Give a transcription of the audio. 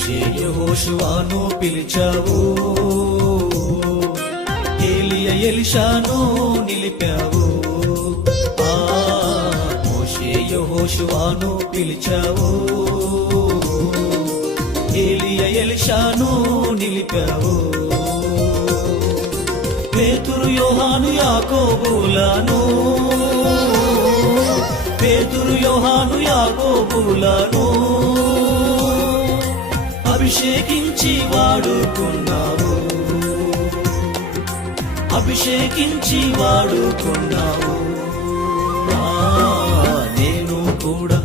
మోషే యెహోషువను పిలిచావు, ఏలియా ఎలీషాను నిలిపావు. మోషే యెహోషువను పిలిచావు, ఏలియా ఎలీషాను నిలిపావు. పేతురు యోహాను యాకోబులను, పేతురు యోహాను యాకోబులను అభిషేకించి వాడుకున్నావు, అభిషేకించి వాడుకున్నావు. నేను కూడా